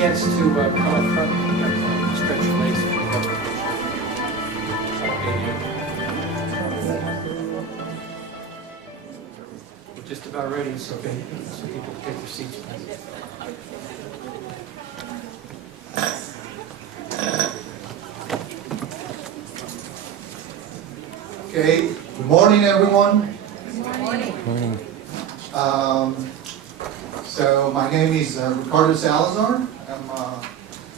chance to come up front and stretch your legs. We're just about ready, so people take their seats, please. Okay, good morning, everyone. Good morning. So my name is Ricardo Salazar. I'm a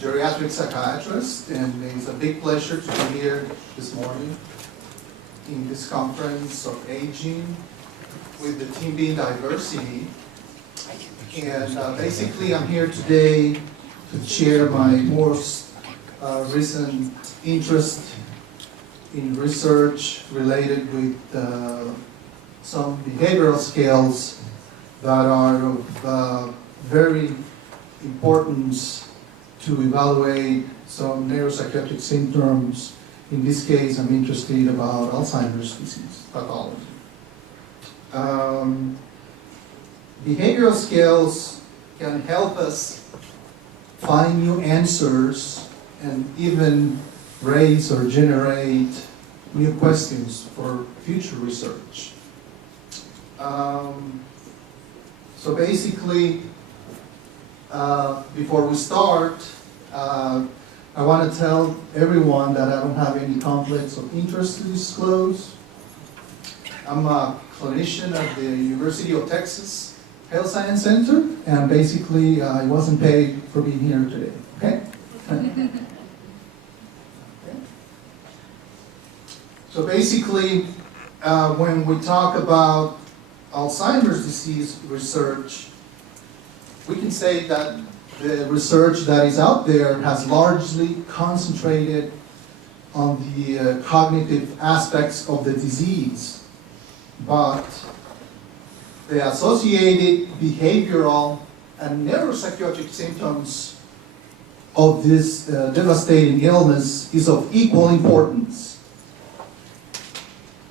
geriatric psychiatrist, and it's a big pleasure to be here this morning in this conference of aging, with the theme being diversity. And basically, I'm here today to share my most recent interest in research related with some behavioral skills that are of very importance to evaluate some neuropsychiatric symptoms. In this case, I'm interested about Alzheimer's disease pathology. Behavioral skills can help us find new answers and even raise or generate new questions for future research. So basically, before we start, I want to tell everyone that I don't have any conflicts of interest to disclose. I'm a clinician at the University of Texas Health Science Center, and basically I wasn't paid for being here today, okay? So basically, when we talk about Alzheimer's disease research, we can say that the research that is out there has largely concentrated on the cognitive aspects of the disease, but the associated behavioral and neuropsychiatric symptoms of this devastating illness is of equal importance.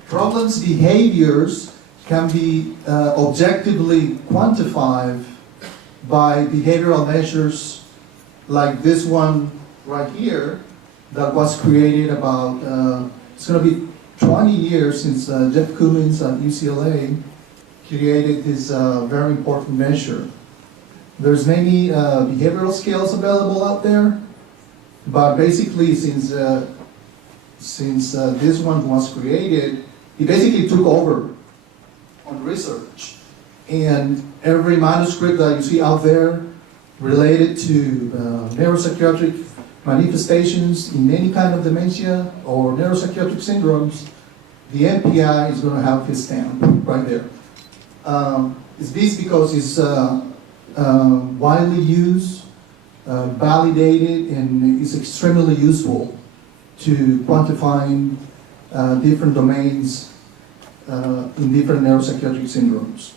Problems' behaviors can be objectively quantified by behavioral measures like this one right here that was created about, it's going to be 20 years since Jeff Cummins at UCLA created this very important measure. There's many behavioral skills available out there, but basically since this one was created, he basically took over on research. And every manuscript that you see out there related to neuropsychiatric manifestations in any kind of dementia or neuropsychiatric syndromes, the NPI is going to have his stamp right there. It's this because it's widely used, validated, and is extremely useful to quantifying different domains in different neuropsychiatric syndromes.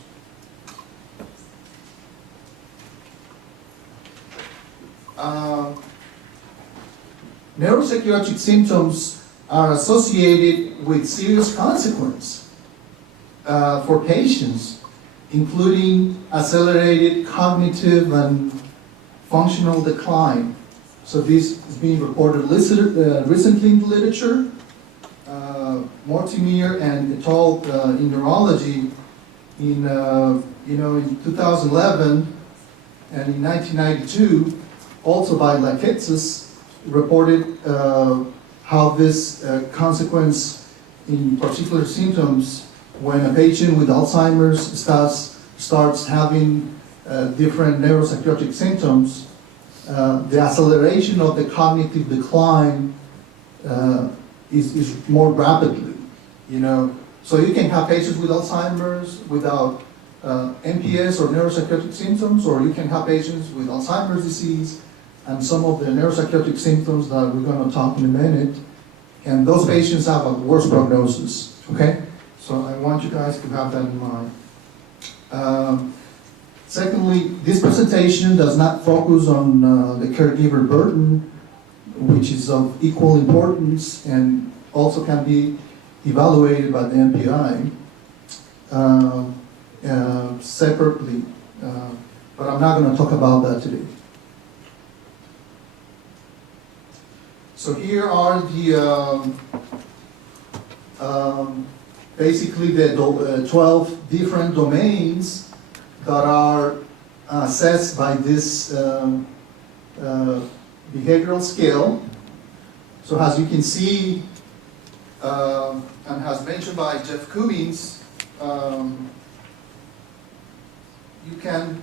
Neuropsychiatric symptoms are associated with serious consequence for patients, including accelerated cognitive and functional decline. So this is being reported recently in the literature. Mortimer and et al. In neurology in 2011 and in 1992, also by Laketsis, reported how this consequence in particular symptoms when a patient with Alzheimer's starts having different neuropsychiatric symptoms, the acceleration of the cognitive decline is more rapidly, So you can have patients with Alzheimer's without MPS or neuropsychiatric symptoms, or you can have patients with Alzheimer's disease and some of the neuropsychiatric symptoms that we're going to talk in a minute, and those patients have a worse prognosis, okay? So I want you guys to have that in mind. Secondly, this presentation does not focus on the caregiver burden, which is of equal importance and also can be evaluated by the NPI separately, but I'm not going to talk about that today. So here are the basically the 12 different domains that are assessed by this behavioral scale. So as you can see, and as mentioned by Jeff Cummings, you can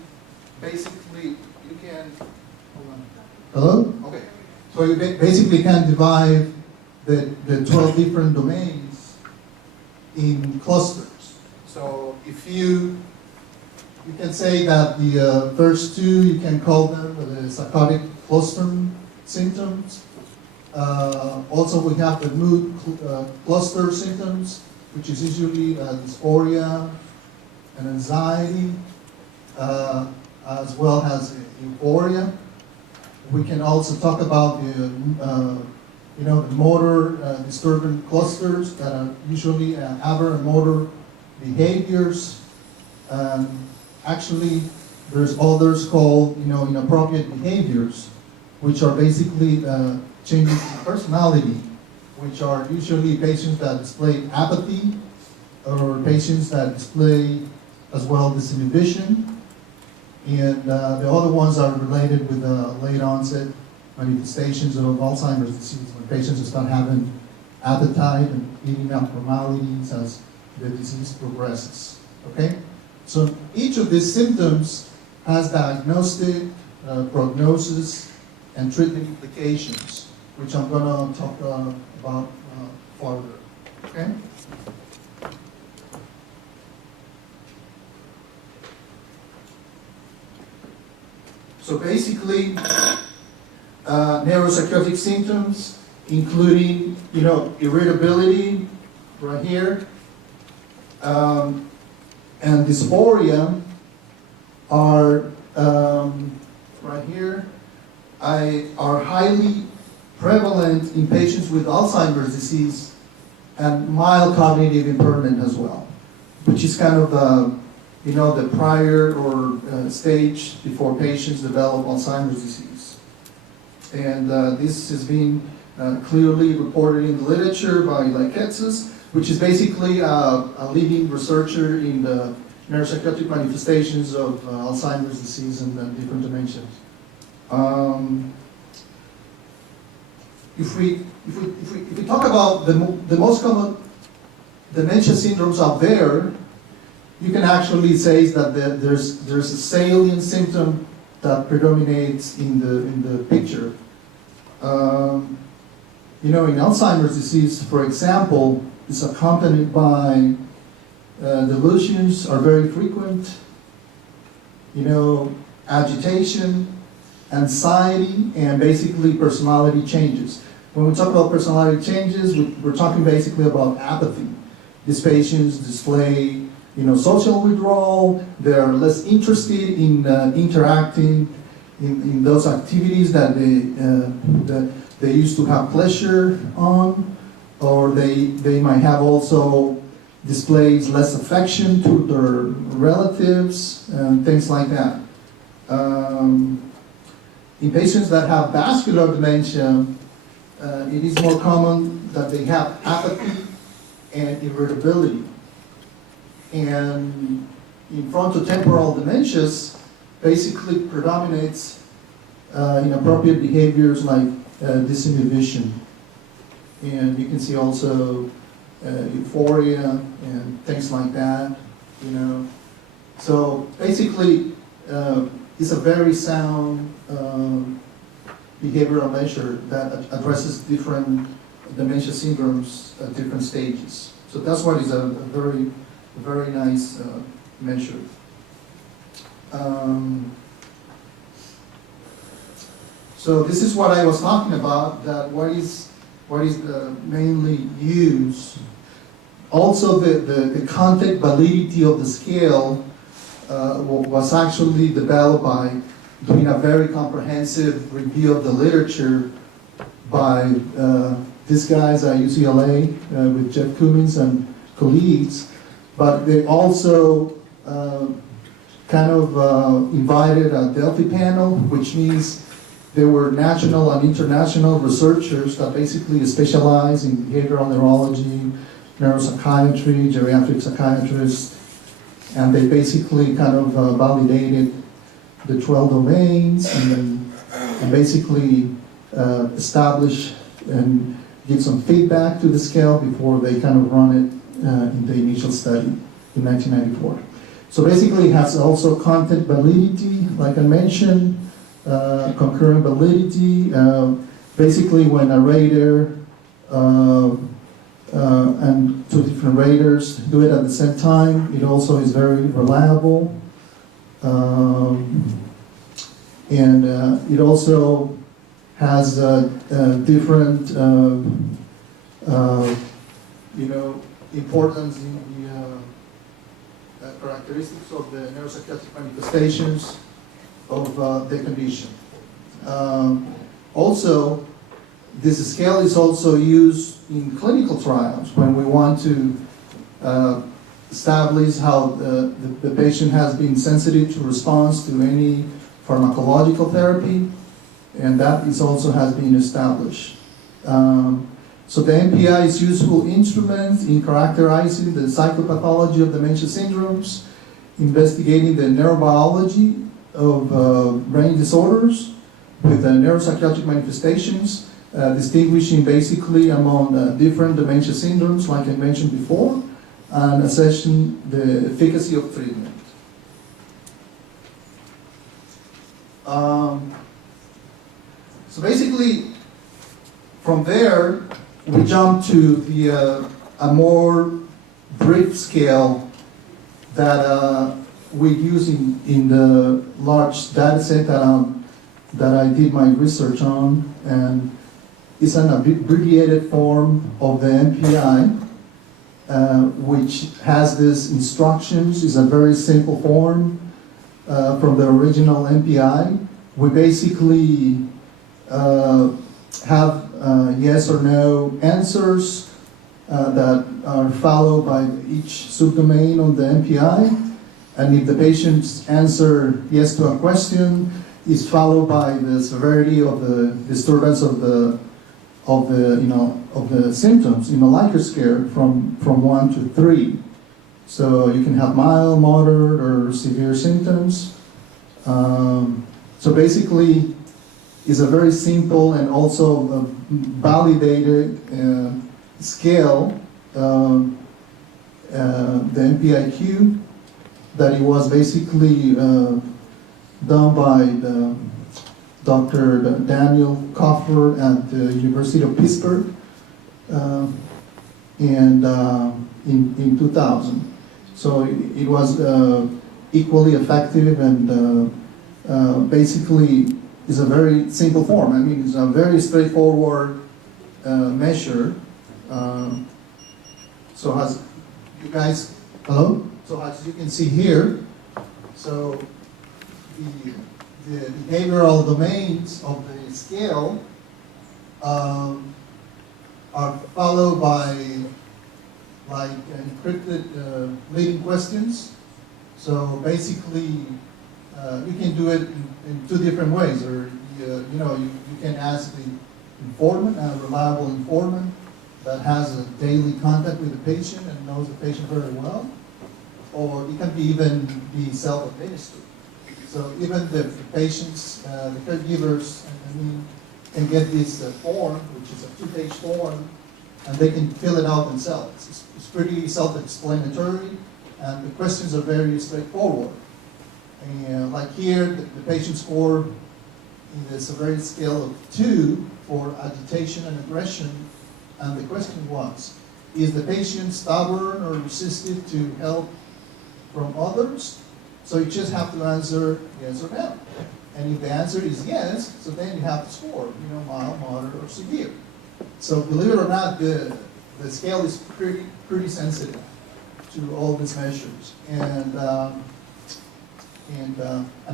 basically, hold on. Hello? Okay. So you basically can divide the 12 different domains in clusters. So if you can say that the first two, you can call them the psychotic cluster symptoms. Also we have the mood cluster symptoms, which is usually dysphoria and anxiety, as well as euphoria. We can also talk about the the motor disturbance clusters that are usually aberrant motor behaviors. Actually, there's others called inappropriate behaviors, which are basically changes in personality, which are usually patients that display apathy or patients that display as well disinhibition. And the other ones are related with late onset manifestations of Alzheimer's disease, when patients start having appetite and eating abnormalities as the disease progresses. Okay? So each of these symptoms has diagnostic, prognosis, and treatment implications, which I'm going to talk about further. Okay? So basically, neuropsychiatric symptoms, including irritability, right here, and dysphoria, are right here, are highly prevalent in patients with Alzheimer's disease and mild cognitive impairment as well, which is kind of the prior or stage before patients develop Alzheimer's disease. And this has been clearly reported in the literature by Lyketzis, which is basically a leading researcher in the neuropsychiatric manifestations of Alzheimer's disease and different dementias. If we talk about the most common dementia syndromes out there, you can actually say that there's a salient symptom that predominates in the picture. In Alzheimer's disease, for example, is accompanied by delusions are very frequent, agitation, anxiety, and basically personality changes. When we talk about personality changes, we're talking basically about apathy. These patients display social withdrawal. They're less interested in interacting in those activities that they used to have pleasure on, or they might have also displays less affection to their relatives and things like that. In patients that have vascular dementia, it is more common that they have apathy and irritability. And in frontotemporal dementias, basically predominates inappropriate behaviors like disinhibition. And you can see also euphoria and things like that, So basically, it's a very sound behavioral measure that addresses different dementia syndromes at different stages. So that's what is a very nice measure. So this is what I was talking about, that what is mainly used. Also the content validity of the scale was actually developed by doing a very comprehensive review of the literature by these guys at UCLA with Jeff Cummings and colleagues, but they also invited a Delphi panel, which means there were national and international researchers that basically specialize in behavioral neurology, neuropsychiatry, geriatric psychiatrists, and they basically kind of validated the 12 domains and basically establish and give some feedback to the scale before they kind of run it in the initial study in 1994. So basically it has also content validity, like I mentioned, concurrent validity, basically when a rater and two different raters do it at the same time, it also is very reliable. And it also has different, importance in the characteristics of the neuropsychiatric manifestations of the condition. Also, this scale is also used in clinical trials when we want to establish how the patient has been sensitive to response to any pharmacological therapy, and that is also has been established. So the NPI is useful instrument in characterizing the psychopathology of dementia syndromes, investigating the neurobiology of brain disorders with neuropsychiatric manifestations, distinguishing basically among different dementia syndromes, like I mentioned before, and assessing the efficacy of treatment. So basically, from there, we jump to the a more brief scale that we use in the large data set that I did my research on, and it's an abbreviated form of the NPI, which has these instructions. It's a very simple form from the original NPI. We basically have yes or no answers that are followed by each subdomain on the NPI, and if the patient's answer yes to a question is followed by the severity of the disturbance of the symptoms in a Likert scale from 1 to 3. So you can have mild, moderate, or severe symptoms. So basically, it's a very simple and also validated scale, the NPI-Q, that it was basically done by Dr. Daniel Koffer at the University of Pittsburgh in 2000. So it was equally effective, and basically is a very simple form. I mean, it's a very straightforward measure. So as you guys, hello? So as you can see here, so the behavioral domains of the scale are followed by like encrypted leading questions. So basically, you can do it in two different ways, or you can ask the informant, a reliable informant that has a daily contact with the patient and knows the patient very well, or it can be even be self-administered. So even the patients, the caregivers, can get this form, which is a 2-page form, and they can fill it out themselves. It's pretty self-explanatory, and the questions are very straightforward. And like here, the patient scored in the severity scale of 2 for agitation and aggression, and the question was, is the patient stubborn or resistive to help from others? So you just have to answer yes or no. And if the answer is yes, so then you have to score, mild, moderate, or severe. So believe it or not, the scale is pretty sensitive to all these measures. And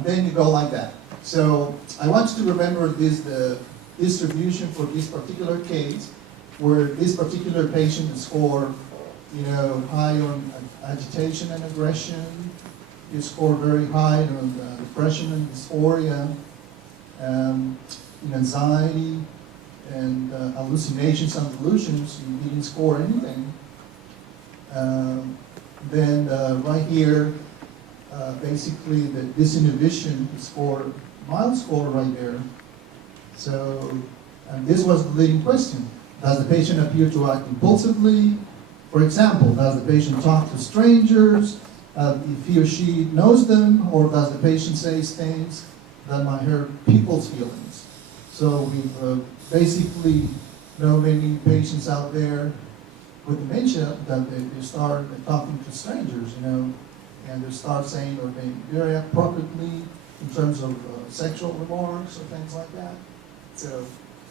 then you go like that. So I want you to remember the distribution for this particular case, where this particular patient scored, high on agitation and aggression. You score very high on depression and dysphoria. in anxiety and hallucinations and delusions, you didn't score anything. Then right here, basically the disinhibition score, mild score right there. So, and this was the leading question. Does the patient appear to act impulsively? For example, does the patient talk to strangers if he or she knows them, or does the patient say things that might hurt people's feelings? So we've basically know many patients out there with dementia that they start talking to strangers, you know, and they start saying or they react appropriately in terms of sexual remarks or things like that. So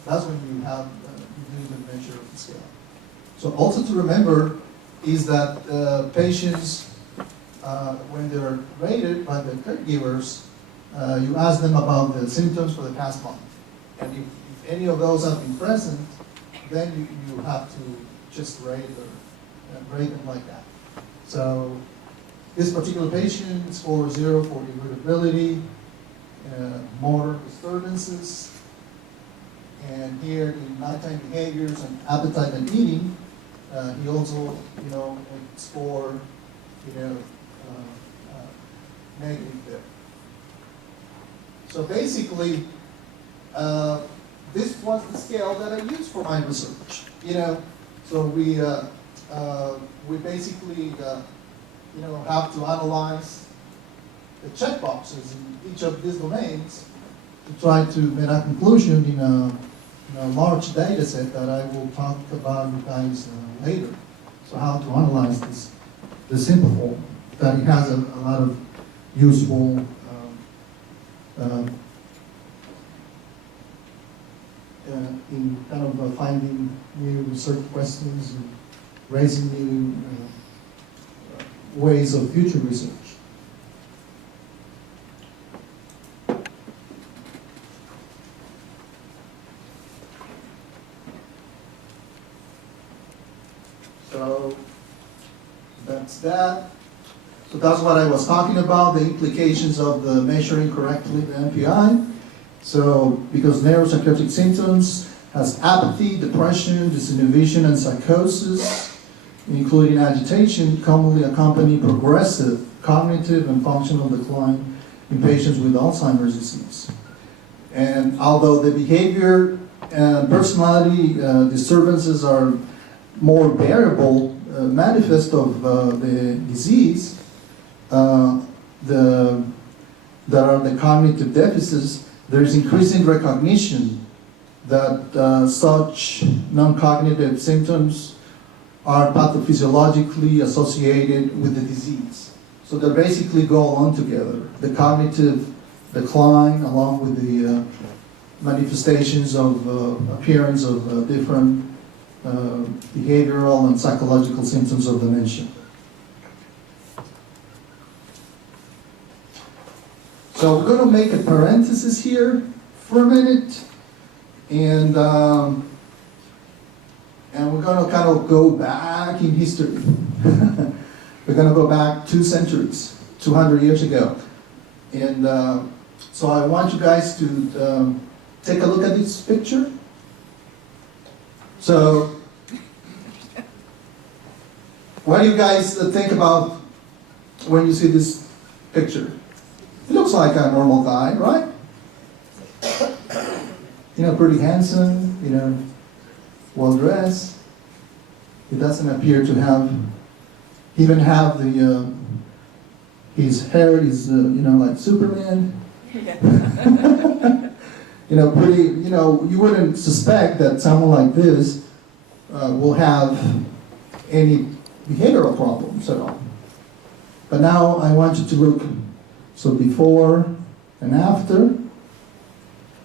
that's when you have you do the measure of the scale. So also to remember is that patients, when they're rated by the caregivers, you ask them about the symptoms for the past month. And if any of those have been present, then you have to just rate them like that. So this particular patient scores 0 for irritability, motor disturbances, and here in nighttime behaviors and appetite and eating, he also, you know, scored, you know, negative there. So basically, this was the scale that I used for my research. You know, so we basically, you know, have to analyze the checkboxes in each of these domains to try to make a conclusion in a large data set that I will talk about you guys later. So how to analyze this simple form, that it has a lot of useful in kind of finding new research questions and raising new ways of future research. So that's that. So that's what I was talking about, the implications of the measuring correctly the NPI. So because neuropsychiatric symptoms has apathy, depression, disinhibition, and psychosis, including agitation, commonly accompany progressive cognitive and functional decline in patients with Alzheimer's disease. And although the behavior and personality disturbances are more variable manifest of the disease, there are the cognitive deficits. There is increasing recognition that such non-cognitive symptoms are pathophysiologically associated with the disease. So they basically go along together. The cognitive decline along with the manifestations of appearance of different behavioral and psychological symptoms of dementia. So we're going to make a parenthesis here for a minute, and we're going to kind of go back in history. We're going to go back 2 centuries, 200 years ago. And so I want you guys to take a look at this picture. So, what do you guys think about when you see this picture? It looks like a normal guy, right? You know, pretty handsome, you know, well dressed. He doesn't appear to have, even have the, his hair is, you know, like Superman. You know, pretty, you know, you wouldn't suspect that someone like this will have any behavioral problems at all. But now I want you to look, so before and after,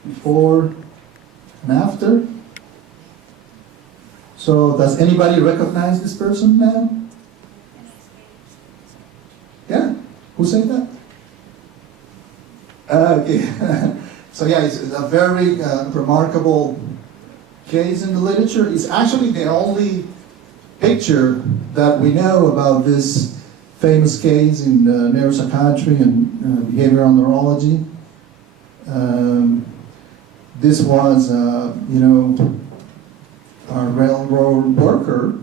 before and after. So does anybody recognize this person now? Yeah? Who said that? Okay. So yeah, it's a very remarkable case in the literature. It's actually the only picture that we know about this famous case in neuropsychiatry and behavioral neurology. this was, you know, a railroad worker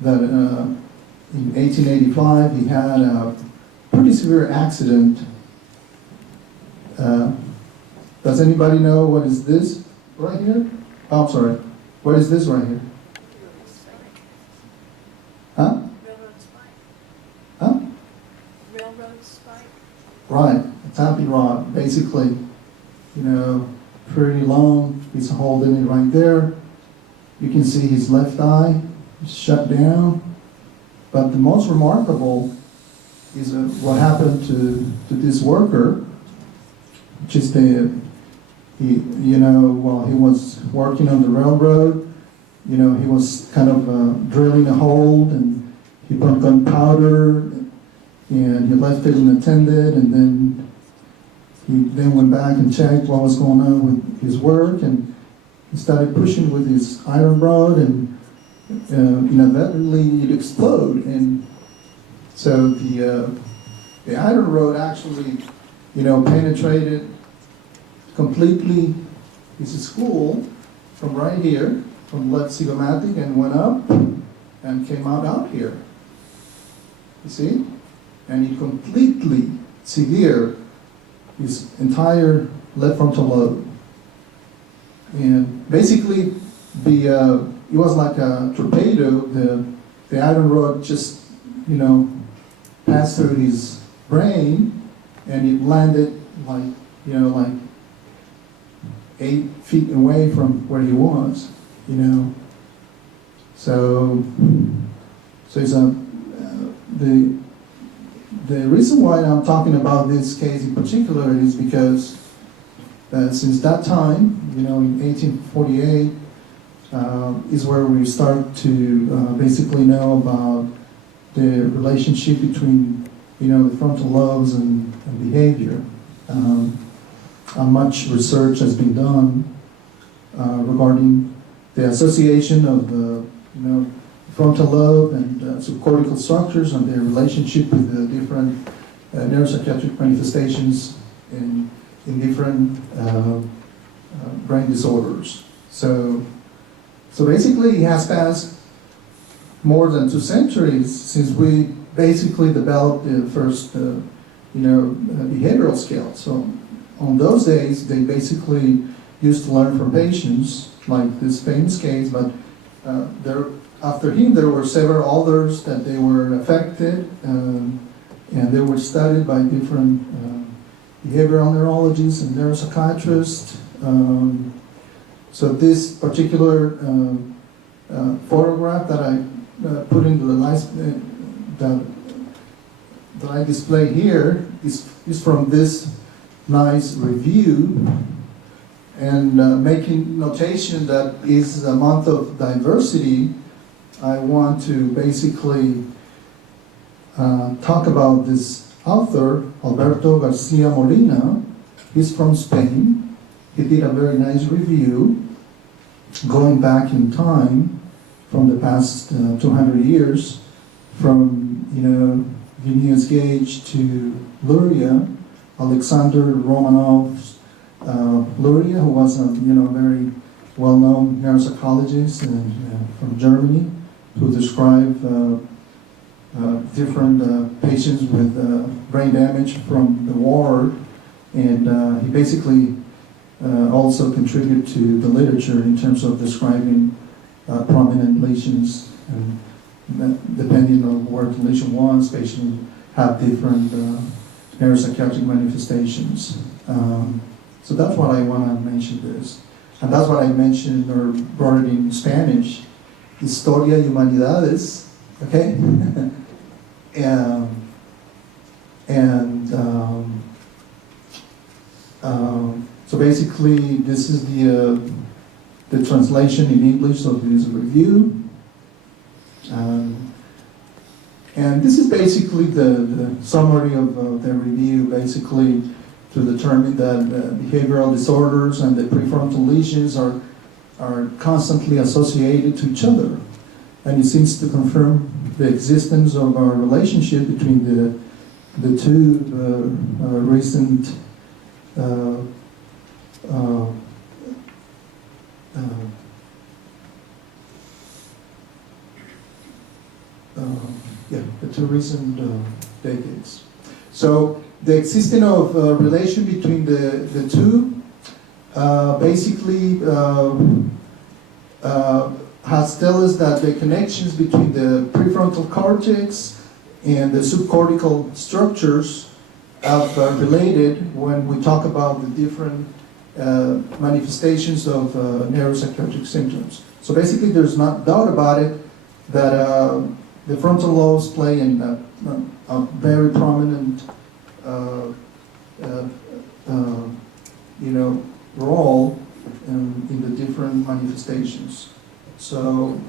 that in 1885 he had a pretty severe accident. Does anybody know what is this right here? Oh, I'm sorry. What is this right here? Huh? Railroad spike. Huh? Railroad spike. Right, a tapping rod, basically, you know, pretty long, piece of hole in it right there. You can see his left eye is shut down. But the most remarkable is what happened to this worker, which is you know, while he was working on the railroad, you know, he was kind of drilling a hole, and he put gunpowder, and he left it unattended, and then he then went back and checked what was going on with his work, and he started pushing with his iron rod, and inadvertently it exploded. And so the iron rod actually, you know, penetrated completely his skull from right here, from left zygomatic, and went up and came out here. You see? And it completely severed his entire left frontal lobe. And basically, it was like a torpedo. The iron rod just, you know, passed through his brain, and it landed like, you know, like 8 feet away from where he was, you know. So it's the reason why I'm talking about this case in particular is because since that time, you know, in 1848, is where we start to basically know about the relationship between, you know, the frontal lobes and behavior. Much research has been done regarding the association of the, you know, frontal lobe and subcortical structures and their relationship with the different neuropsychiatric manifestations in different brain disorders. So basically, it has passed more than 2 centuries since we basically developed the first, you know, behavioral scale. So on those days, they basically used to learn from patients, like this famous case, but after him, there were several others that they were affected, and they were studied by different behavioral neurologists and neuropsychiatrists. So this particular photograph that I put into the that I display here is from this nice review, and making notation that is a month of diversity. I want to basically talk about this author, Alberto Garcia Molina. He's from Spain. He did a very nice review going back in time from the past 200 years, from, you know, Vilnius Gage to Luria, Alexander Romanov's Luria, who was a, you know, very well-known neuropsychologist from Germany, who described different patients with brain damage from the war, and he basically also contributed to the literature in terms of describing prominent lesions, and depending on where the lesion was, patients have different neuropsychiatric manifestations. So that's what I want to mention this. And that's what I mentioned, or brought it in Spanish, Historia y Humanidades, okay? So basically, this is the translation in English of this review. And this is basically the summary of the review, basically to determine that behavioral disorders and the prefrontal lesions are constantly associated to each other. And it seems to confirm the existence of our relationship between the two recent uh, the two recent decades. So the existence of relation between the two basically has told us that the connections between the prefrontal cortex and the subcortical structures have related when we talk about the different manifestations of neuropsychiatric symptoms. So basically there's not doubt about it that the frontal lobes play a very prominent role in the different manifestations. So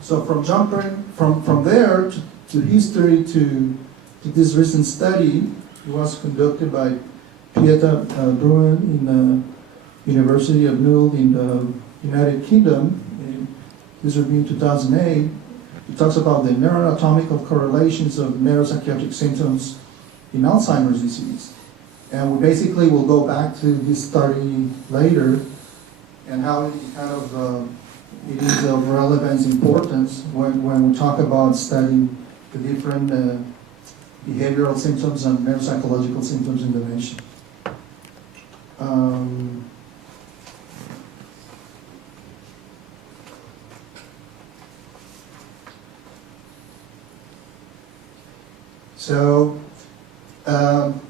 from jumping from there to history to this recent study, it was conducted by Pieta Bruin in the University of Newell in the United Kingdom. It was reviewed in 2008. It talks about the neuroanatomical correlations of neuropsychiatric symptoms in Alzheimer's disease. And we basically will go back to this study later and how it kind of it is of relevance importance when we talk about studying the different behavioral symptoms and neuropsychological symptoms in dementia. So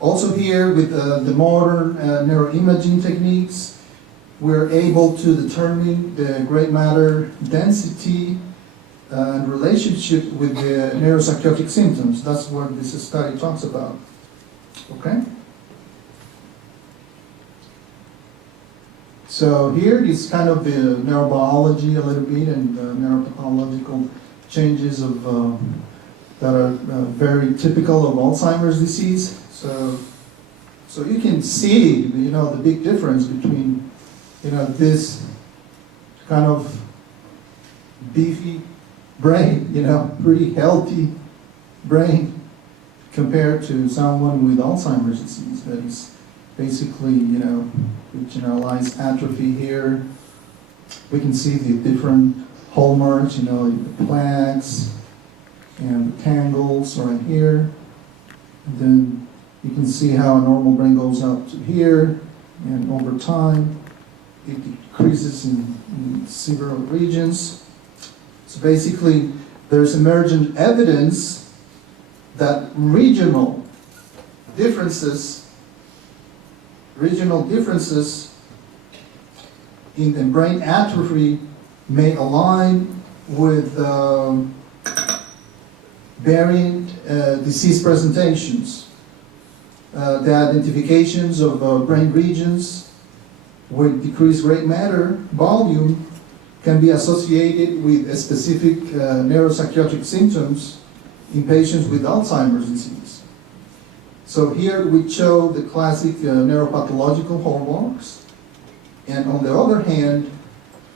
also here with the modern neuroimaging techniques, we're able to determine the gray matter density and relationship with the neuropsychiatric symptoms. That's what this study talks about. Okay? So here is kind of the neurobiology a little bit and neuropathological changes of that are very typical of Alzheimer's disease. So you can see, the big difference between, this kind of beefy brain, pretty healthy brain compared to someone with Alzheimer's disease that is basically, with generalized atrophy here. We can see the different hallmarks, the plaques and the tangles right here. And then you can see how a normal brain goes up to here, and over time it decreases in several regions. So basically, there's emergent evidence that regional differences in brain atrophy may align with varying disease presentations. The identifications of brain regions with decreased gray matter volume can be associated with a specific neuropsychiatric symptoms in patients with Alzheimer's disease. So here we show the classic neuropathological hallmarks, and on the other hand,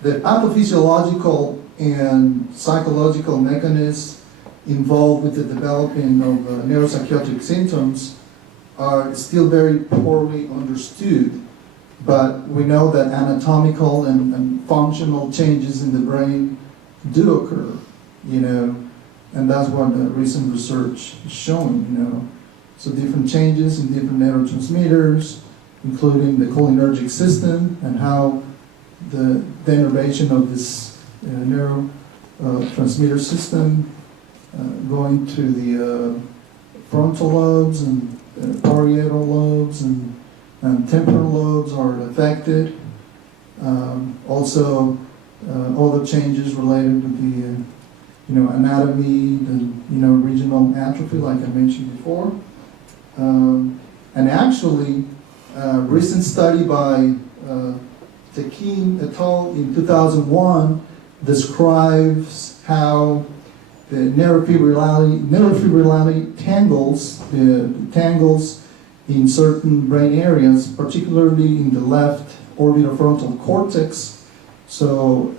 the pathophysiological and psychological mechanisms involved with the developing of neuropsychiatric symptoms are still very poorly understood. But we know that anatomical and functional changes in the brain do occur, and that's what the recent research is showing, So different changes in different neurotransmitters, including the cholinergic system and how the denervation of this neurotransmitter system going to the frontal lobes and parietal lobes and temporal lobes are affected. Also, other changes related to the, anatomy, the, regional atrophy, like I mentioned before. And actually, a recent study by Tekin et al. In 2001 describes how the neurofibrillary tangles, the tangles in certain brain areas, particularly in the left orbitofrontal cortex. So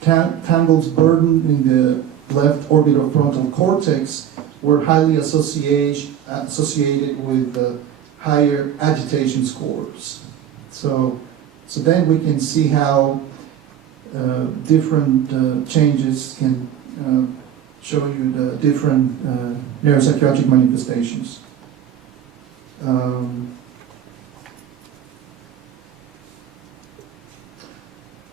tangles burdened in the left orbitofrontal cortex were highly associated with higher agitation scores. So So then we can see how different changes can show you the different neuropsychiatric manifestations.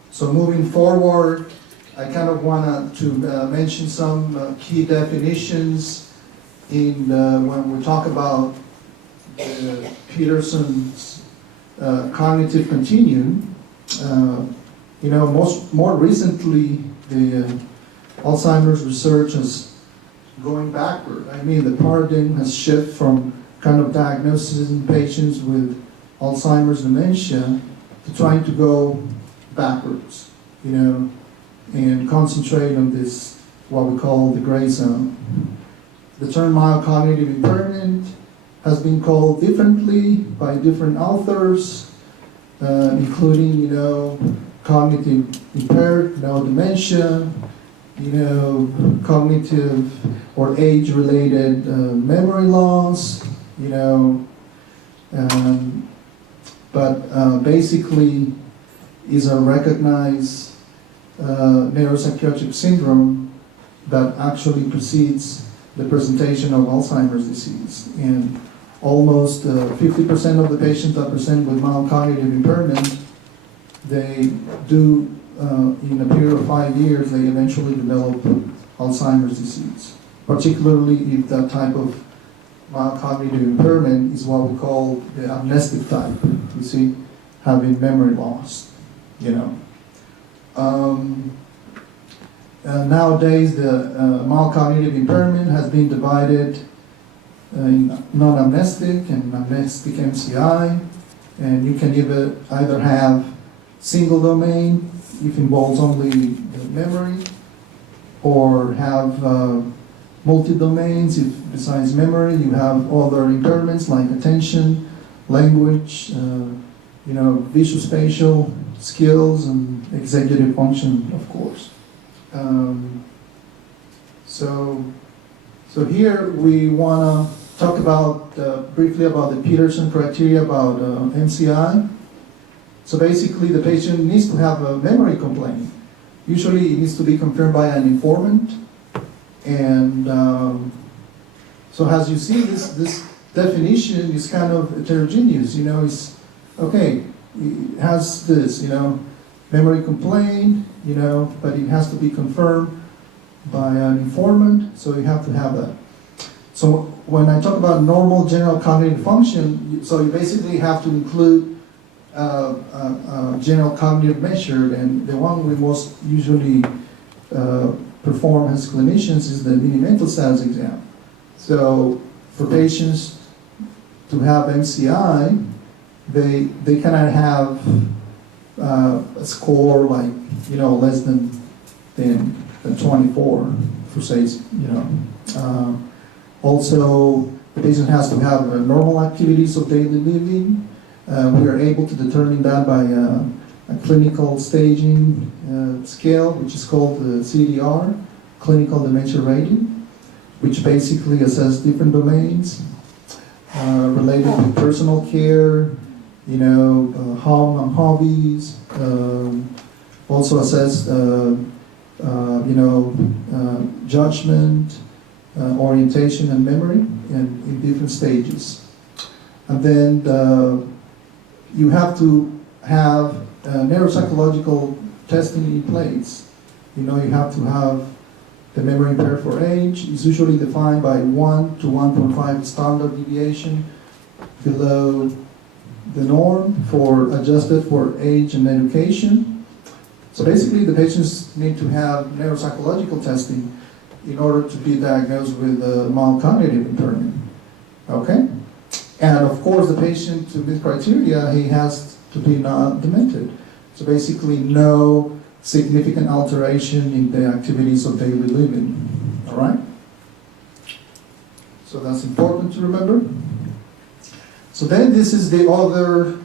So moving forward, I kind of want to mention some key definitions in when we talk about Peterson's cognitive continuum. More recently, the Alzheimer's research is going backward. I mean, the paradigm has shifted from kind of diagnosing patients with Alzheimer's dementia to trying to go backwards, and concentrate on this, what we call the gray zone. The term mild cognitive impairment has been called differently by different authors, including, cognitive impaired, dementia, cognitive or age-related memory loss, but basically is a recognized neuropsychiatric syndrome that actually precedes the presentation of Alzheimer's disease. And almost 50% of the patients that present with mild cognitive impairment, they do, in a period of 5 years, they eventually develop Alzheimer's disease, particularly if that type of mild cognitive impairment is what we call the amnestic type, you see, having memory loss, Nowadays, the mild cognitive impairment has been divided in non-amnestic and amnestic MCI, and you can either have single domain, if it involves only the memory, or have multi-domains, if besides memory you have other impairments like attention, language, visuospatial skills, and executive function, of course. So here we want to talk about briefly about the Peterson criteria about MCI. So basically, the patient needs to have a memory complaint. Usually, it needs to be confirmed by an informant. And so as you see, this definition is kind of heterogeneous. It's okay. It has this, memory complaint, but it has to be confirmed by an informant, so you have to have that. So when I talk about normal general cognitive function, so you basically have to include general cognitive measure, and the one we most usually perform as clinicians is the mini mental status exam. So for patients to have MCI, they cannot have a score like less than 24 for say also the patient has to have normal activities of daily living. We are able to determine that by a clinical staging scale, which is called the CDR, clinical dementia rating, which basically assesses different domains related to personal care, home and hobbies, also assess, judgment, orientation and memory in different stages. And then you have to have neuropsychological testing in place. You have to have the memory impaired for age. It's usually defined by 1 to 1.5 standard deviation below the norm adjusted for age and education. So basically the patients need to have neuropsychological testing in order to be diagnosed with mild cognitive impairment. Okay? And of course the patient to meet criteria, he has to be not demented. So basically no significant alteration in the activities of daily living. All right? So that's important to remember. So then this is the other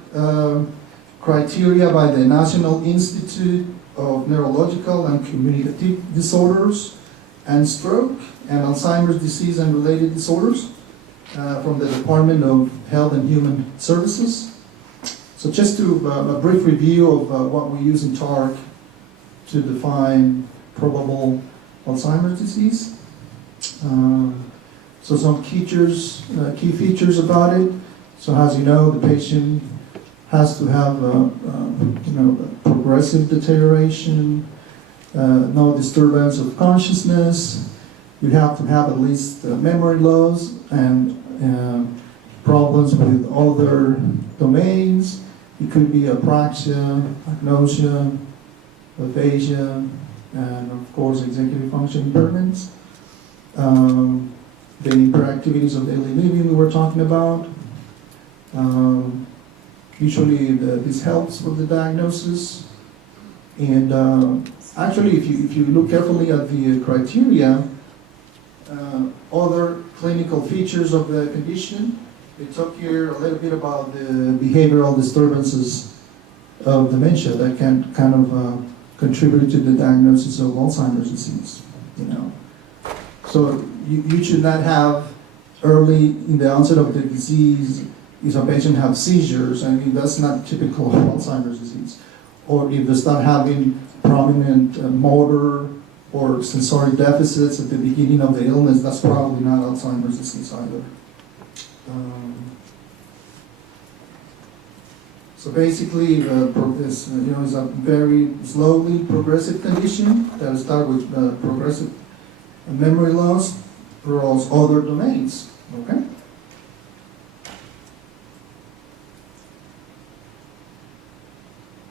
criteria by the National Institute of Neurological and Communicative Disorders and Stroke and Alzheimer's disease and related disorders from the Department of Health and Human Services. So just to a brief review of what we use in TARC to define probable Alzheimer's disease. So some key features about it. So as you know, the patient has to have progressive deterioration, no disturbance of consciousness. You have to have at least memory loss and problems with other domains. It could be apraxia, agnosia, aphasia, and of course executive function impairments. The hyperactivities of daily living we were talking about. Usually this helps with the diagnosis. And actually, if you look carefully at the criteria, other clinical features of the condition, we talk here a little bit about the behavioral disturbances of dementia that can kind of contribute to the diagnosis of Alzheimer's disease. So you should not have early in the onset of the disease if a patient has seizures. I mean, that's not typical of Alzheimer's disease. Or if they start having prominent motor or sensory deficits at the beginning of the illness, that's probably not Alzheimer's disease either. So basically, it's a very slowly progressive condition that starts with progressive memory loss across other domains. Okay.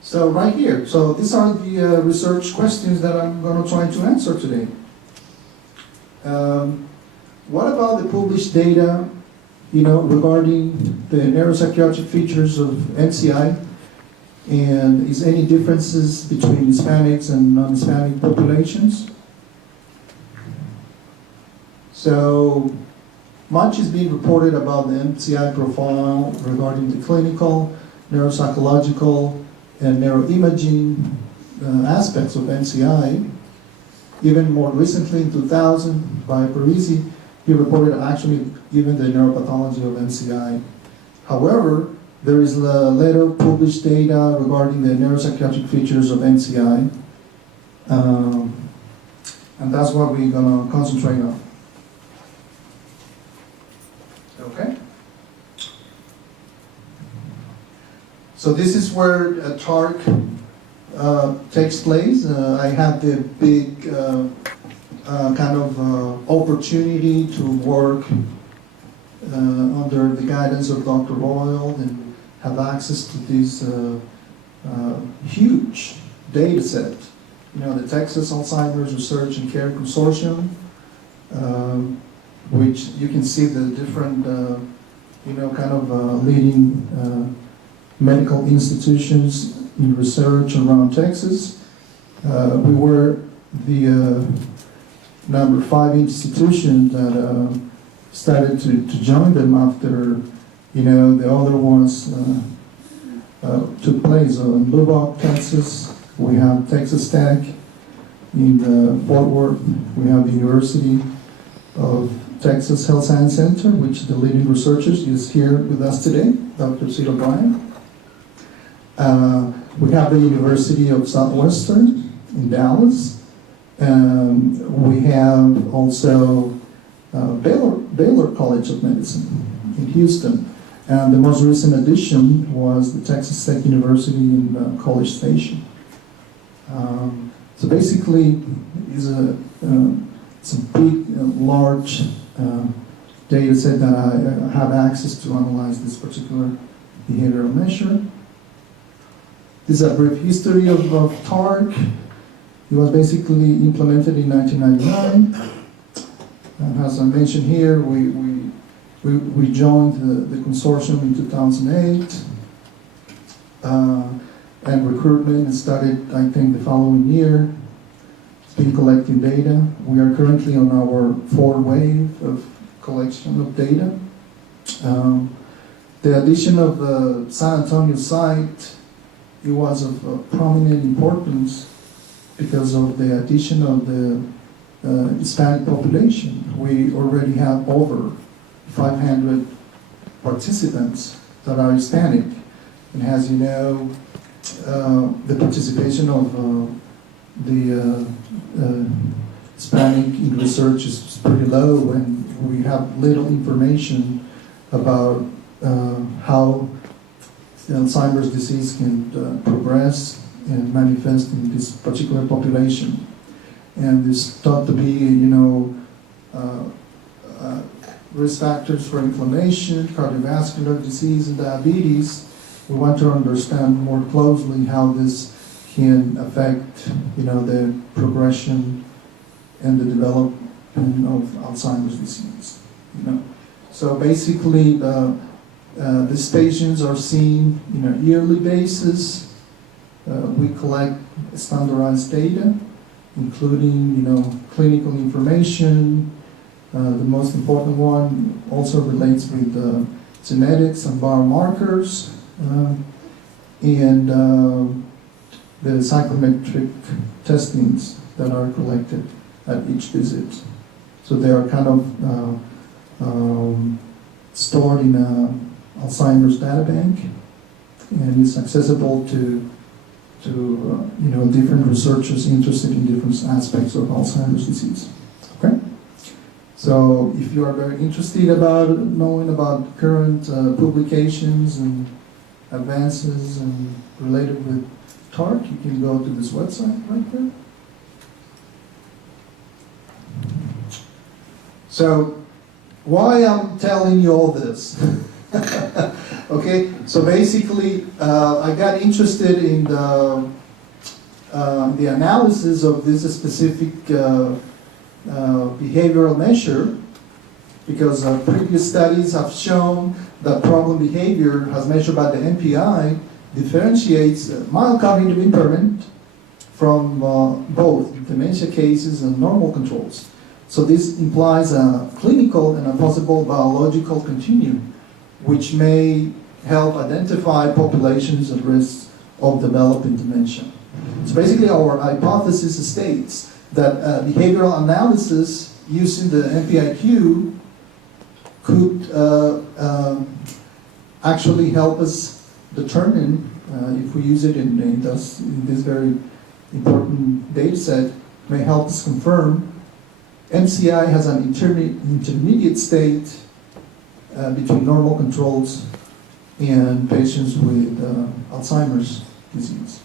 So right here, so these are the research questions that I'm going to try to answer today. What about the published data, regarding the neuropsychiatric features of MCI, and is any differences between Hispanics and non-Hispanic populations? So much is being reported about the MCI profile regarding the clinical, neuropsychological, and neuroimaging aspects of MCI. Even more recently, in 2000, by Parisi, he reported actually even the neuropathology of MCI. However, there is later published data regarding the neuropsychiatric features of MCI, and that's what we're going to concentrate on. Okay? So this is where TARC takes place. I had the big kind of opportunity to work under the guidance of Dr. Royal and have access to this huge data set. The Texas Alzheimer's Research and Care Consortium, which you can see the different, leading medical institutions in research around Texas. We were the number 5 institution that started to join them after, the other ones took place. In Lubbock, Texas, we have Texas Tech. In Fort Worth, we have the University of Texas Health Science Center, which the leading researcher is here with us today, Dr. Sid O'Brien. We have the University of Southwestern in Dallas. We have also Baylor College of Medicine in Houston. And the most recent addition was the Texas Tech University in College Station. So basically, it's a big, large data set that I have access to analyze this particular behavioral measure. This is a brief history of TARC. It was basically implemented in 1999. And as I mentioned here, we joined the consortium in 2008. And recruitment started, I think, the following year. It's been collecting data. We are currently on our 4th wave of collection of data. The addition of the San Antonio site, it was of prominent importance because of the addition of the Hispanic population. We already have over 500 participants that are Hispanic. And as you know, the participation of the Hispanic in research is pretty low, and we have little information about how Alzheimer's disease can progress and manifest in this particular population. And it's thought to be, risk factors for inflammation, cardiovascular disease, and diabetes. We want to understand more closely how this can affect, the progression and the development of Alzheimer's disease. So basically, these patients are seen on a yearly basis. We collect standardized data, including clinical information. The most important one also relates with genetics and biomarkers, and the psychometric testings that are collected at each visit. So they are kind of stored in a Alzheimer's data bank, and it's accessible to different researchers interested in different aspects of Alzheimer's disease. Okay? So if you are very interested about knowing about current publications and advances and related with TARC, you can go to this website right there. So why I'm telling you all this? Okay, so basically I got interested in the analysis of this specific behavioral measure, because previous studies have shown that problem behavior as measured by the NPI differentiates mild cognitive impairment from both dementia cases and normal controls. So this implies a clinical and a possible biological continuum, which may help identify populations at risk of developing dementia. So basically our hypothesis states that behavioral analysis using the NPI-Q could actually help us determine, if we use it in this very important data set, may help us confirm MCI has an intermediate state between normal controls and patients with Alzheimer's disease.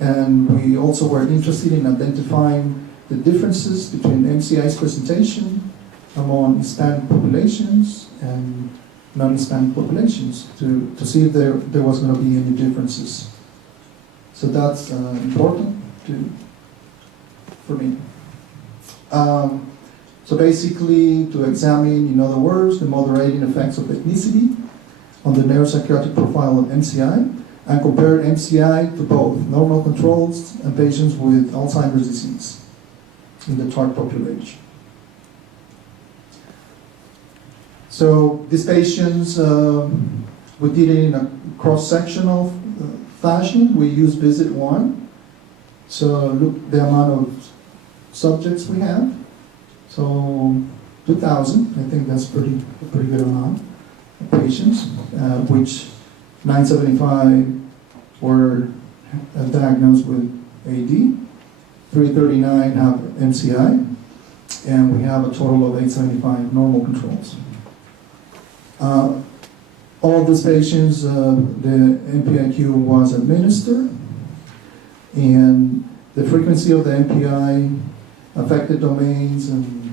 And we also were interested in identifying the differences between MCI's presentation among Hispanic populations and non-Hispanic populations to see if there was going to be any differences. So that's important for me. So basically, to examine, in other words, the moderating effects of ethnicity on the neuropsychiatric profile of MCI, and compare MCI to both normal controls and patients with Alzheimer's disease in the TARC population. So these patients, we did it in a cross-sectional fashion. We used visit 1. So look the amount of subjects we have. So 2,000, I think that's a pretty good amount of patients, which 975 were diagnosed with AD, 339 have MCI, and we have a total of 875 normal controls. All these patients, the NPI-Q was administered, and the frequency of the NPI affected domains and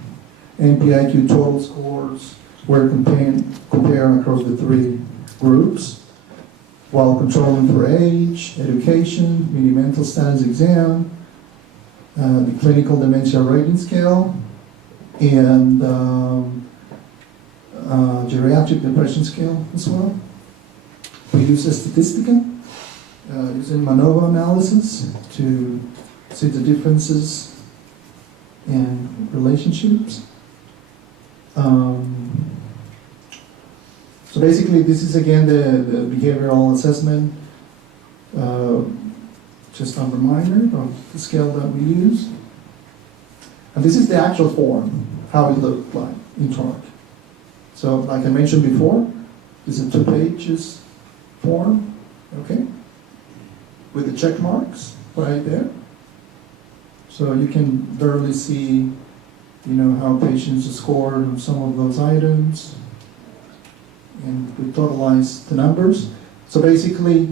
NPI-Q total scores were compared across the 3 groups, while controlling for age, education, mini mental status exam, the clinical dementia rating scale, and geriatric depression scale as well. We use a statistica using MANOVA analysis to see the differences in relationships. So basically, this is again the behavioral assessment, just a reminder of the scale that we use. And this is the actual form, how it looked like in TARC. So like I mentioned before, this is a 2 pages form, Okay? With the check marks right there. So you can barely see, how patients scored on some of those items. And we totalize the numbers. So basically,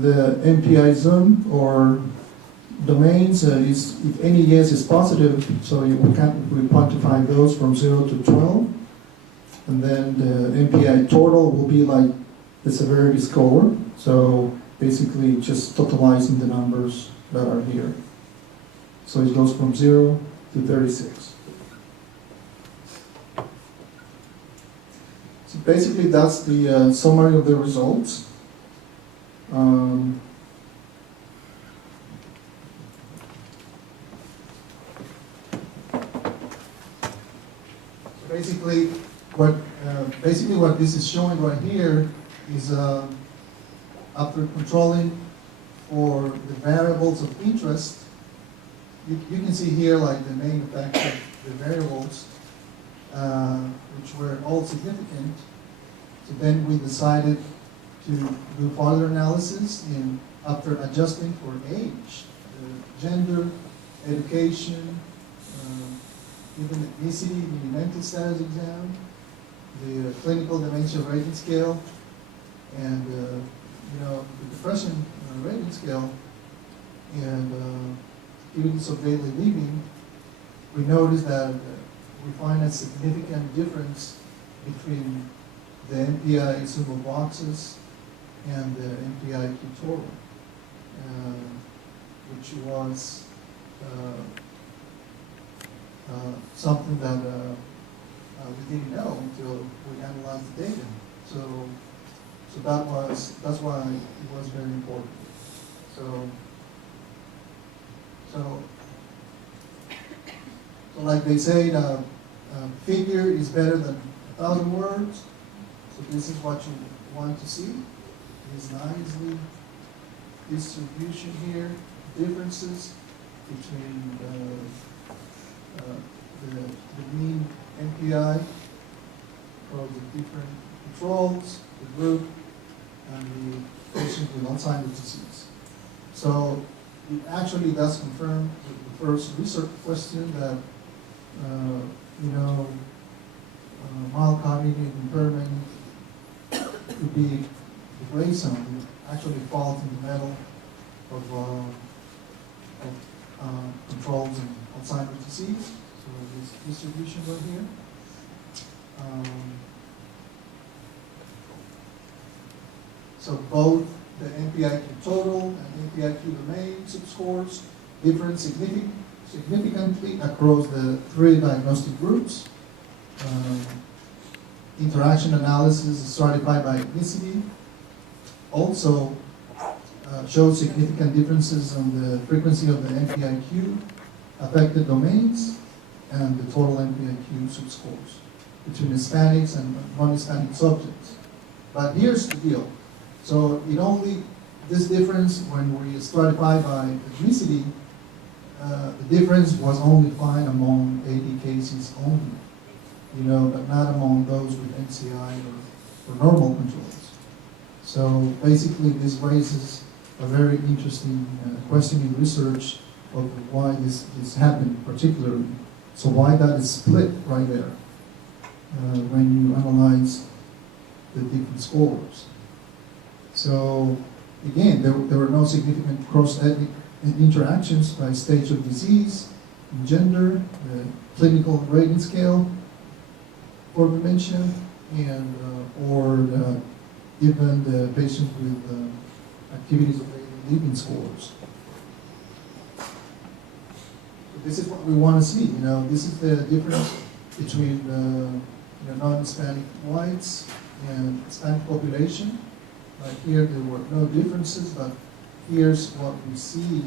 the NPI zone or domains is, if any yes is positive, so we quantify those from 0 to 12. And then the NPI total will be like the severity score. So basically just totalizing the numbers that are here. So it goes from 0 to 36. So basically that's the summary of the results. Basically what this is showing right here is after controlling for the variables of interest, you can see here like the main effect of the variables, which were all significant. So then we decided to do further analysis after adjusting for age, gender, education, even ethnicity, the mental status exam, the clinical dementia rating scale, and the depression rating scale, and activities of daily living. We noticed that we find a significant difference between the NPI sum of boxes and the NPI-Q total, which was something that we didn't know until we analyzed the data. So that's why it was very important. So like they say, a figure is better than 1,000 words. So this is what you want to see. This nicely distribution here, differences between the mean NPI for the different controls, the group, and the patient with Alzheimer's disease. So it actually does confirm the first research question that, mild cognitive impairment could be the gray zone. It actually falls in the middle of controls in Alzheimer's disease. So this distribution right here. So both the NPI-Q total and NPI-Q domain subscores differ significantly across the 3 diagnostic groups. Interaction analysis stratified by ethnicity also shows significant differences on the frequency of the NPI-Q affected domains and the total NPI-Q subscores between Hispanics and non-Hispanic subjects. But here's the deal. So this difference when we stratify by ethnicity, the difference was only found among 80 cases only, but not among those with MCI or normal controls. So basically this raises a very interesting question in research of why this happened particularly. So why that is split right there when you analyze the different scores. So again, there were no significant cross-ethnic interactions by stage of disease, gender, clinical rating scale for dementia, and or even the patient with activities of daily living scores. So this is what we want to see. This is the difference between non-Hispanic whites and Hispanic population. Here there were no differences, but here's what we see,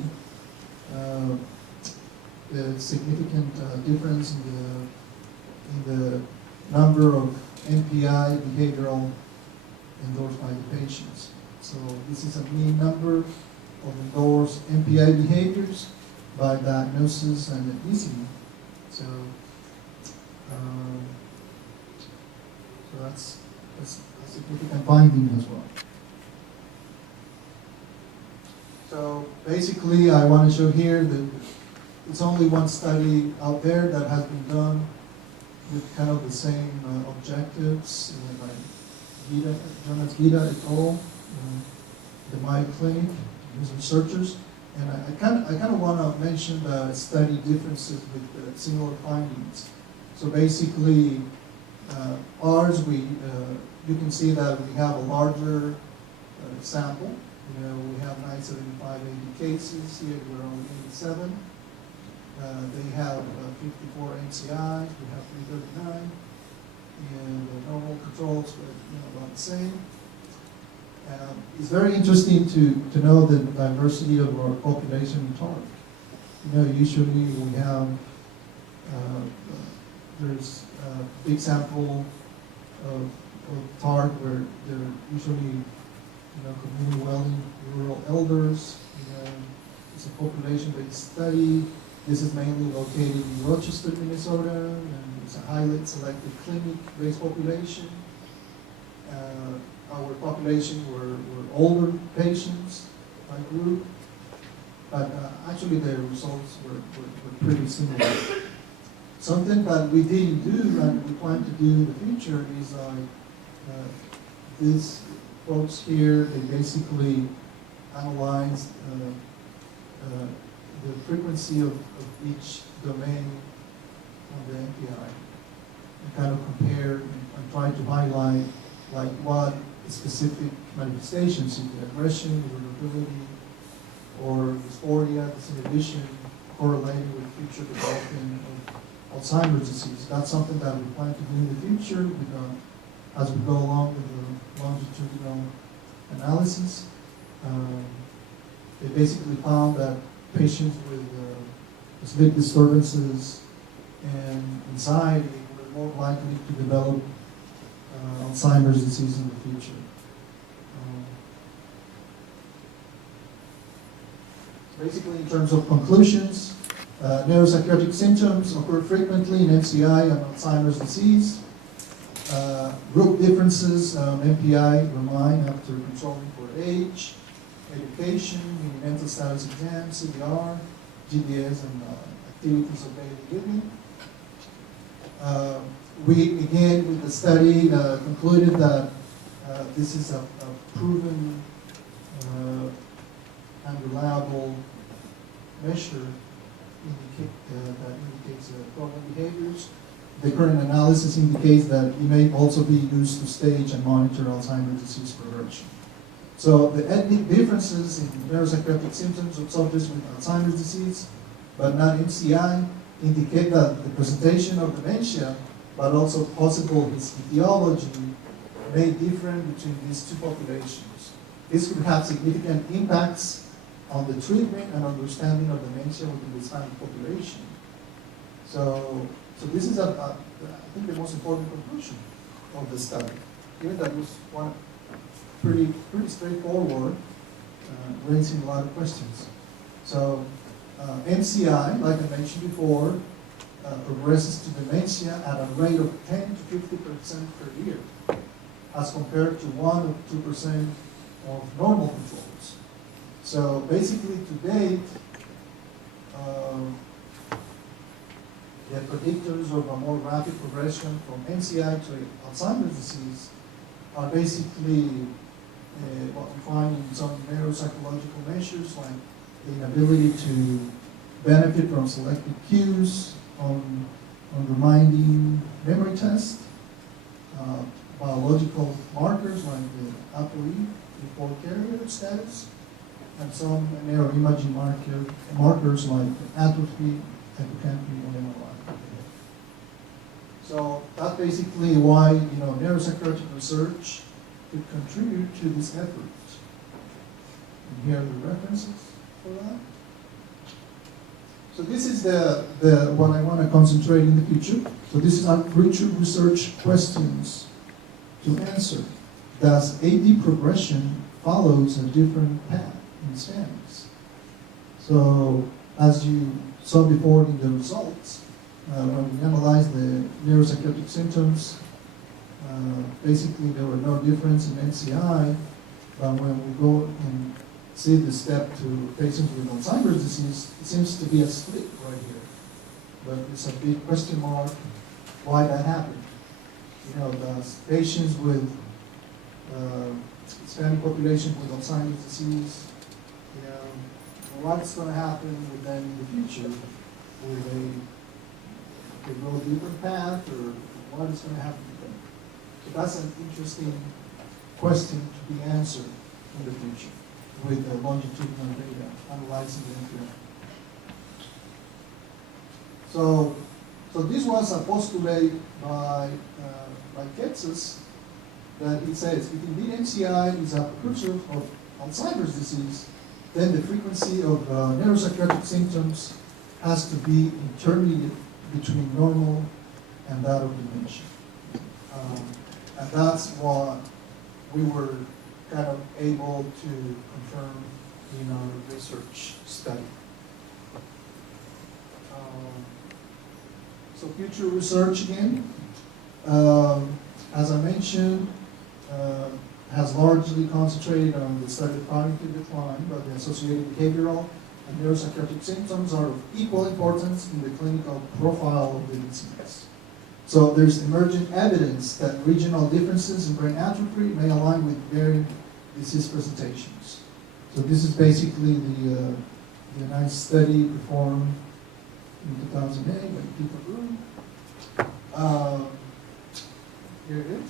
the significant difference in the number of NPI behavioral endorsed by the patients. So this is a mean number of endorsed NPI behaviors by diagnosis and ethnicity. So that's a significant finding as well. So basically, I want to show here that it's only one study out there that has been done with kind of the same objectives, by Jonas Vida et al., the Mayo Clinic, these researchers. And I kind of want to mention the study differences with similar findings. So basically, ours, you can see that we have a larger sample. We have 975, 80 cases. Here we're only 87. They have 54 MCIs. We have 339. And the normal controls were about the same. It's very interesting to know the diversity of our population in TARC. Usually we have there's a big sample of TARC where they're usually community well-being, rural elders. It's a population-based study. This is mainly located in Rochester, Minnesota, and it's a highly selected clinic-based population. Our population were older patients by group, but actually the results were pretty similar. Something that we didn't do and we plan to do in the future is these folks here, they basically analyzed the frequency of each domain of the NPI and kind of compared and tried to highlight like what specific manifestations, either aggression, irritability, or dysphoria, disinhibition, correlating with future development of Alzheimer's disease. That's something that we plan to do in the future as we go along with the longitudinal analysis. They basically found that patients with sleep disturbances and anxiety were more likely to develop Alzheimer's disease in the future. Basically, in terms of conclusions, neuropsychiatric symptoms occur frequently in MCI and Alzheimer's disease. Group differences on MPI remain after controlling for age, education, meaning mental status exam, CDR, GDS, and activities of daily living. We, again, with the study, concluded that this is a proven and reliable measure that indicates problem behaviors. The current analysis indicates that it may also be used to stage and monitor Alzheimer's disease progression. So the ethnic differences in neuropsychiatric symptoms of subjects with Alzheimer's disease, but not MCI, indicate that the presentation of dementia, but also possible etiology, may differ between these two populations. This could have significant impacts on the treatment and understanding of dementia within this family population. So this is, I think, the most important conclusion of the study. Even that was one pretty straightforward, raising a lot of questions. So MCI, like I mentioned before, progresses to dementia at a rate of 10 to 50% per year, as compared to 1 or 2% of normal controls. So basically, to date, the predictors of a more rapid progression from MCI to Alzheimer's disease are basically what we find in some neuropsychological measures, like the inability to benefit from selected cues on reminding memory tests, biological markers like the ApoE, before carrier status, and some neuroimaging markers like atrophy, hippocampi, and MRI. So that's basically why neuropsychiatric research could contribute to this effort. And here are the references for that. So this is the what I want to concentrate in the future. So this is our future research questions to answer. Does AD progression follows a different path in Spanish? So as you saw before in the results, when we analyzed the neuropsychiatric symptoms, basically there were no difference in MCI, but when we go and see the step to patients with Alzheimer's disease, it seems to be a split right here. But it's a big question mark why that happened. You know, the patients with Hispanic population with Alzheimer's disease, you know, what's going to happen with them in the future? Will they go a different path, or what is going to happen to them? So that's an interesting question to be answered in the future with the longitudinal data analyzing the NPI. So this was a postulate by Ketsis, that it says if indeed MCI is a precursor of Alzheimer's disease, then the frequency of neuropsychiatric symptoms has to be intermediate between normal and that of dementia. And that's what we were kind of able to confirm in our research study. So future research again, as I mentioned, has largely concentrated on the study of cognitive decline, but the associated behavioral and neuropsychiatric symptoms are of equal importance in the clinical profile of the disease. So there's emergent evidence that regional differences in brain atrophy may align with varying disease presentations. So this is basically the nice study performed in 2008 by Peter Brew. Here it is.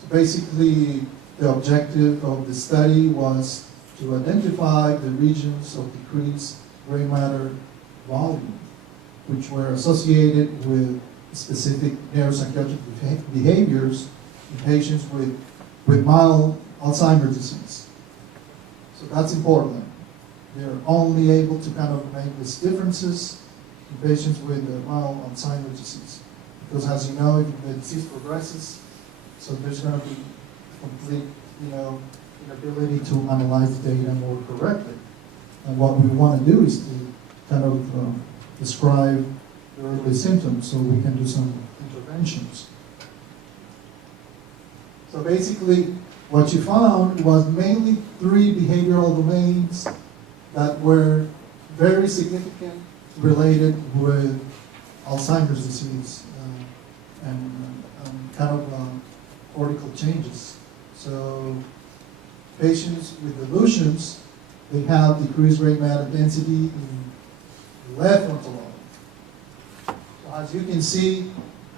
So basically, the objective of the study was to identify the regions of decreased gray matter volume, which were associated with specific neuropsychiatric behaviors in patients with mild Alzheimer's disease. So that's important. They're only able to kind of make these differences in patients with mild Alzheimer's disease. Because as you know, if the disease progresses, so there's going to be complete, inability to analyze the data more correctly. And what we want to do is to kind of describe the early symptoms so we can do some interventions. So basically, what you found was mainly 3 behavioral domains that were very significant related with Alzheimer's disease and kind of cortical changes. So patients with delusions, they have decreased gray matter density in the left frontal lobe. So as you can see,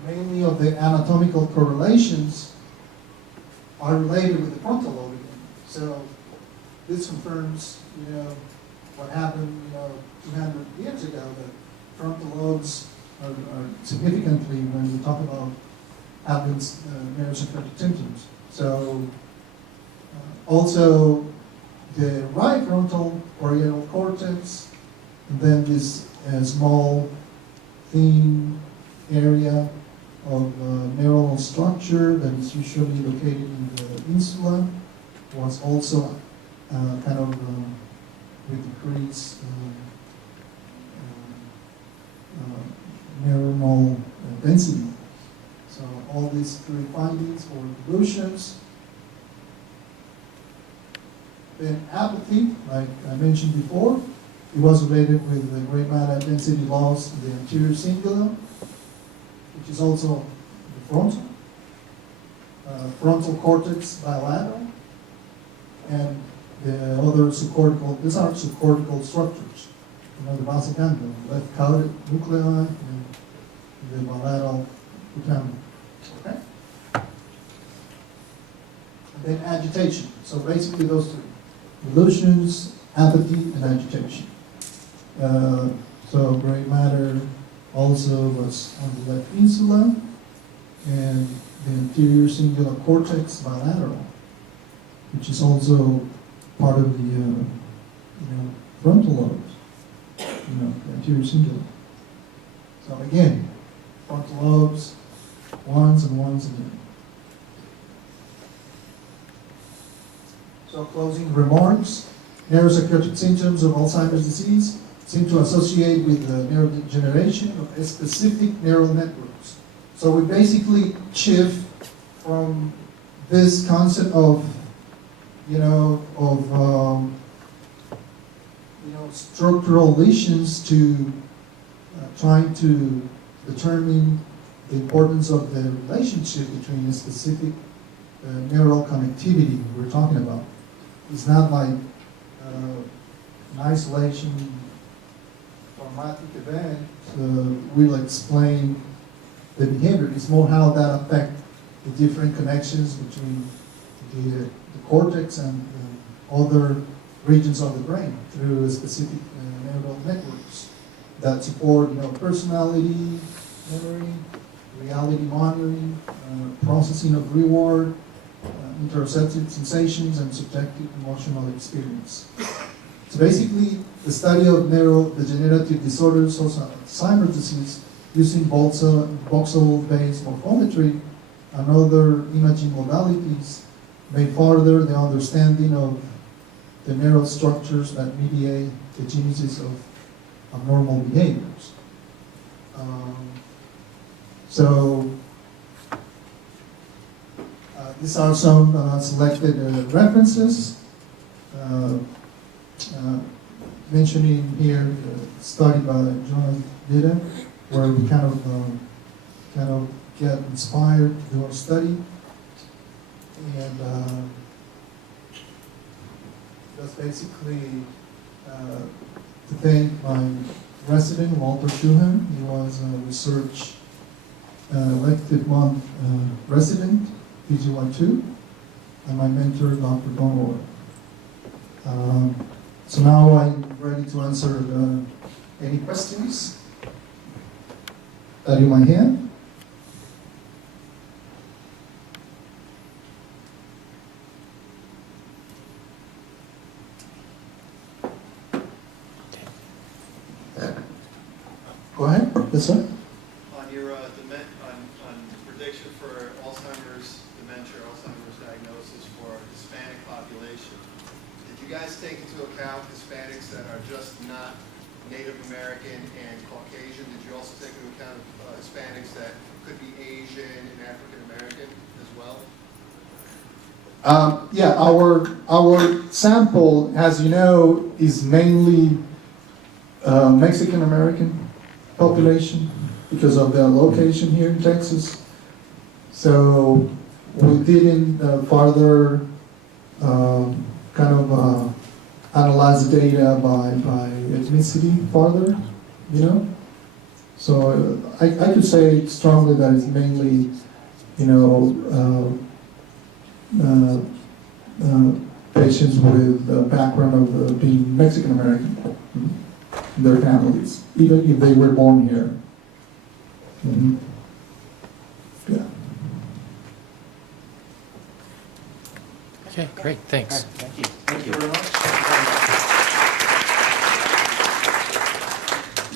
many of the anatomical correlations are related with the frontal lobe again. So this confirms, what happened, 200 years ago, that frontal lobes are significantly when we talk about having neuropsychiatric symptoms. So also the right frontal parietal cortex, and then this small thin area of neural structure that is usually located in the insula was also kind of with decreased neuronal density. So all these 3 findings were delusions. Then apathy, like I mentioned before, it was related with the gray matter density loss in the anterior cingulum, which is also the frontal. Frontal cortex bilateral, and the other subcortical, these are subcortical structures. The basal ganglia, left caudate nuclei, and the bilateral putamen. Okay? And then agitation. So basically those 3. Delusions, apathy, and agitation. So gray matter also was on the left insula, and the anterior cingulate cortex bilateral, which is also part of the frontal lobes, the anterior cingulate. So again, frontal lobes, ones and ones again. So closing remarks, neuropsychiatric symptoms of Alzheimer's disease seem to associate with the neurodegeneration of specific neural networks. So we basically shift from this concept of, structural lesions to trying to determine the importance of the relationship between a specific neural connectivity we're talking about. It's not like an isolation traumatic event will explain the behavior. It's more how that affects the different connections between the cortex and other regions of the brain through specific neural networks that support personality, memory, reality monitoring, processing of reward, interoceptive sensations, and subjective emotional experience. So basically, the study of neurodegenerative disorders, such as Alzheimer's disease, using voxel-based morphometry and other imaging modalities may further the understanding of the neural structures that mediate the genesis of abnormal behaviors. These are some selected references. Mentioning here a study by John Vida, where we kind of get inspired to do our study. And that's basically to thank my resident, Walter Schuhan. He was a research elective month resident, PG12, and my mentor, Dr. Donor. So now I'm ready to answer any questions that you might have. Go ahead. Yes, sir. On your on prediction for Alzheimer's dementia, Alzheimer's diagnosis for Hispanic population, did you guys take into account Hispanics that are just not Native American and Caucasian? Did you also take into account Hispanics that could be Asian and African American as well? Yeah, our sample, as you know, is mainly Mexican American population because of the location here in Texas. So we didn't further analyze the data by ethnicity further, So I could say strongly that it's mainly, patients with a background of being Mexican American, their families, even if they were born here. Mm-hmm. Yeah. Okay, great, thanks. Thank you. Thank you. very much.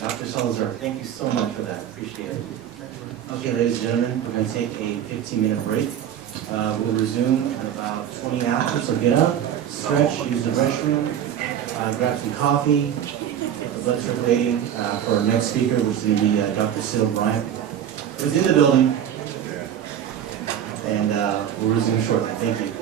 Dr. Salazar, thank you so much for that. Appreciate it. Okay, ladies and gentlemen, we're going to take a 15-minute break. We'll resume in about 20 hours, so get up, stretch, use the restroom, grab some coffee, get the blood circulating for our next speaker, which is going to be Dr. Sid Bryant, who's in the building, and we'll resume shortly. Thank you.